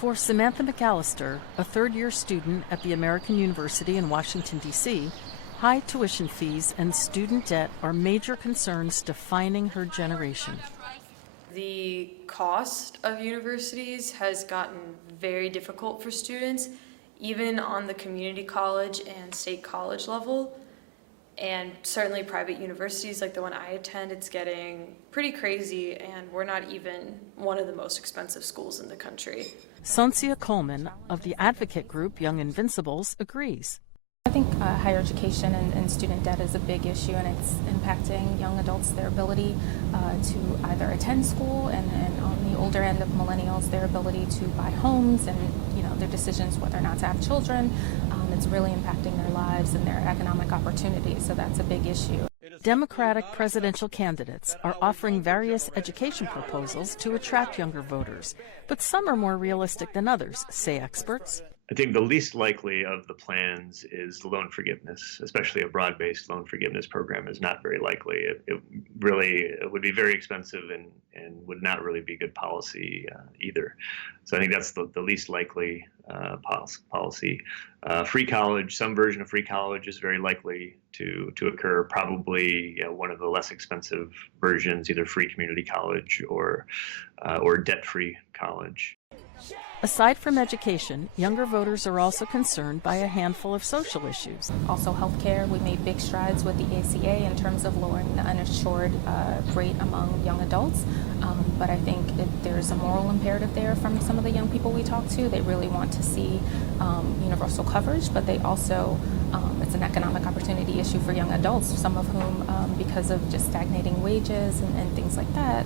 For Samantha McAllister, a third-year student at the American University in Washington, D.C., high tuition fees and student debt are major concerns defining her generation. The cost of universities has gotten very difficult for students, even on the community college and state college level. And certainly private universities like the one I attend, it's getting pretty crazy, and we're not even one of the most expensive schools in the country. Soncia Coleman of the advocate group Young Invincibles agrees. I think higher education and student debt is a big issue, and it's impacting young adults, their ability to either attend school, and on the older end of millennials, their ability to buy homes and their decisions whether or not to have children. It's really impacting their lives and their economic opportunities, so that's a big issue. Democratic presidential candidates are offering various education proposals to attract younger voters, but some are more realistic than others, say experts. I think the least likely of the plans is the loan forgiveness, especially a broad-based loan forgiveness program is not very likely. It would be very expensive and would not really be good policy either. So I think that's the least likely policy. Free college, some version of free college is very likely to occur, probably one of the less expensive versions, either free community college or debt-free college. Aside from education, younger voters are also concerned by a handful of social issues. Also healthcare, we made big strides with the ACA in terms of lowering the uninsured rate among young adults. But I think there's a moral imperative there from some of the young people we talk to. They really want to see universal coverage, but they also, it's an economic opportunity issue for young adults, some of whom, because of just stagnating wages and things like that.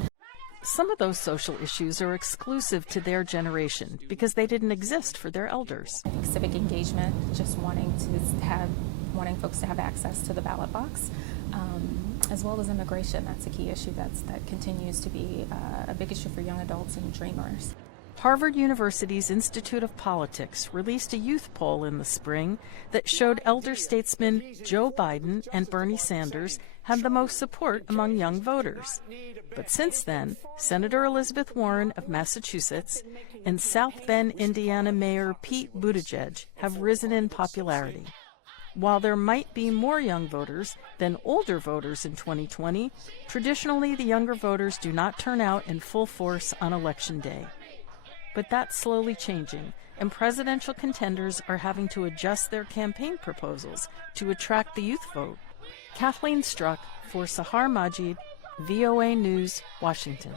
Some of those social issues are exclusive to their generation because they didn't exist for their elders. I think civic engagement, just wanting folks to have access to the ballot box, as well as immigration. That's a key issue that continues to be a big issue for young adults and dreamers. Harvard University's Institute of Politics released a youth poll in the spring that showed elder statesmen Joe Biden and Bernie Sanders had the most support among young voters. But since then, Senator Elizabeth Warren of Massachusetts and South Bend, Indiana Mayor Pete Buttigieg have risen in popularity. While there might be more young voters than older voters in 2020, traditionally the younger voters do not turn out in full force on Election Day. But that's slowly changing, and presidential contenders are having to adjust their campaign proposals to attract the youth vote. Kathleen Struck for Sahar Majid, VOA News, Washington.